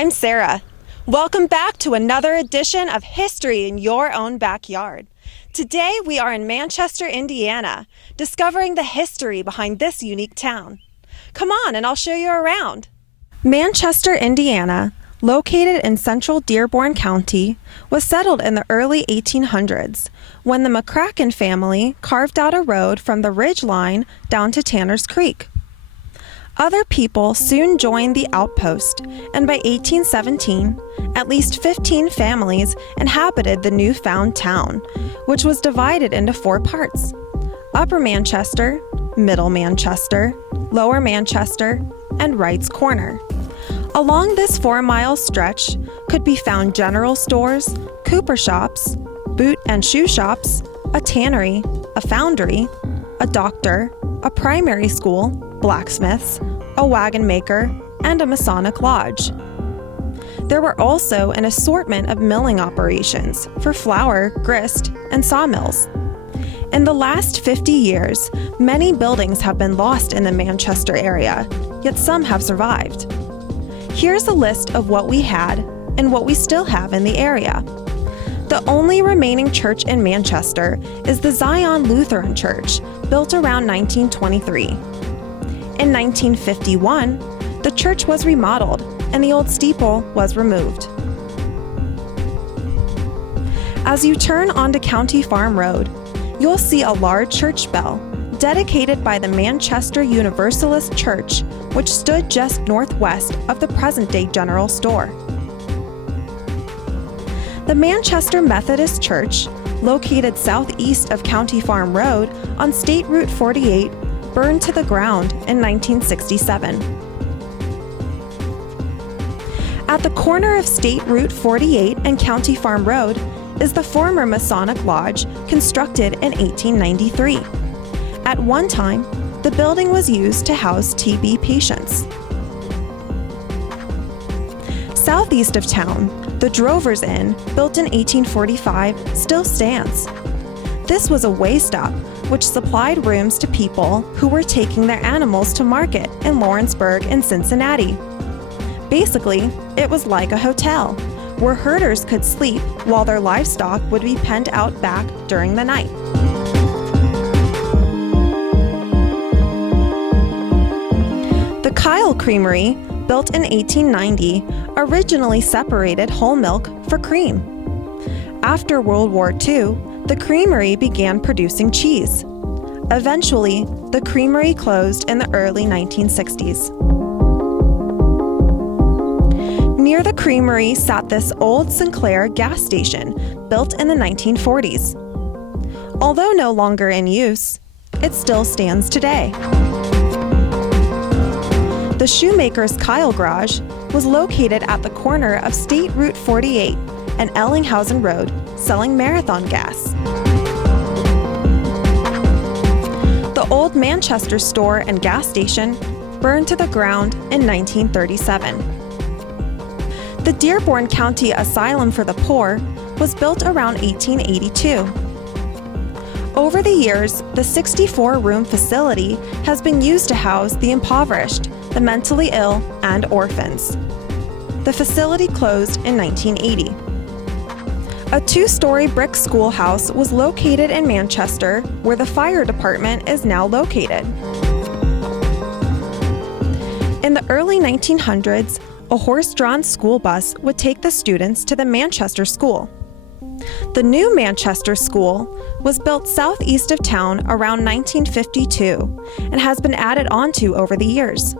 I'm Sarah. Welcome back to another edition of History in Your Own Backyard. Today we are in Manchester, Indiana, discovering the history behind this unique town. Come on and I'll show you around. Manchester, Indiana, located in central Dearborn County, was settled in the early 1800s when the McCracken family carved out a road from the Ridge Line down to Tanner's Creek. Other people soon joined the outpost, and by 1817, at least 15 families inhabited the newfound town, which was divided into 4 parts: Upper Manchester, Middle Manchester, Lower Manchester, and Wright's Corner. Along this 4-mile stretch could be found general stores, cooper shops, boot and shoe shops, a tannery, a foundry, a doctor, a primary school, blacksmiths, a wagon maker, and a Masonic lodge. There were also an assortment of milling operations for flour, grist, and sawmills. In the last 50 years, many buildings have been lost in the Manchester area, yet some have survived. Here's a list of what we had and what we still have in the area. The only remaining church in Manchester is the Zion Lutheran Church, built around 1923. In 1951, the church was remodeled and the old steeple was removed. As you turn onto County Farm Road, you'll see a large church bell dedicated by the Manchester Universalist Church, which stood just northwest of the present-day general store. The Manchester Methodist Church, located southeast of County Farm Road on State Route 48, burned to the ground in 1967. At the corner of State Route 48 and County Farm Road is the former Masonic Lodge, constructed in 1893. At one time, the building was used to house TB patients. Southeast of town, the Drovers Inn, built in 1845, still stands. This was a way stop which supplied rooms to people who were taking their animals to market in Lawrenceburg and Cincinnati. Basically, it was like a hotel, where herders could sleep while their livestock would be penned out back during the night. The Kyle Creamery, built in 1890, originally separated whole milk for cream. After World War II, the creamery began producing cheese. Eventually, the creamery closed in the early 1960s. Near the creamery sat this old Sinclair gas station, built in the 1940s. Although no longer in use, it still stands today. The shoemaker's Kyle Garage was located at the corner of State Route 48 and Ellinghausen Road, selling Marathon gas. The old Manchester store and gas station burned to the ground in 1937. The Dearborn County Asylum for the Poor was built around 1882. Over the years, the 64-room facility has been used to house the impoverished, the mentally ill, and orphans. The facility closed in 1980. A 2-story brick schoolhouse was located in Manchester, where the fire department is now located. In the early 1900s, a horse-drawn school bus would take the students to the Manchester School. The new Manchester School was built southeast of town around 1952 and has been added onto over the years.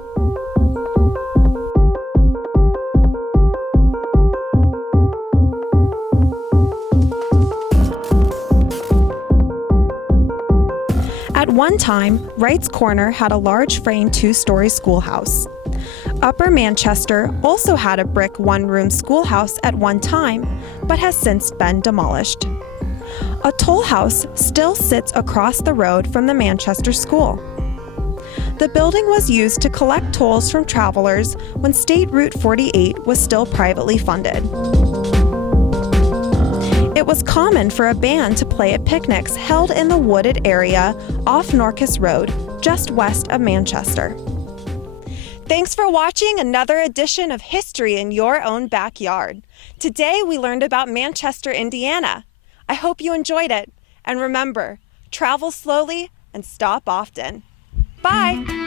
At one time, Wright's Corner had a large frame 2-story schoolhouse. Upper Manchester also had a brick 1-room schoolhouse at one time, but has since been demolished. A toll house still sits across the road from the Manchester School. The building was used to collect tolls from travelers when State Route 48 was still privately funded. It was common for a band to play at picnics held in the wooded area off Norcus Road, just west of Manchester. Thanks for watching another edition of History in Your Own Backyard. Today we learned about Manchester, Indiana. I hope you enjoyed it. And remember, travel slowly and stop often. Bye!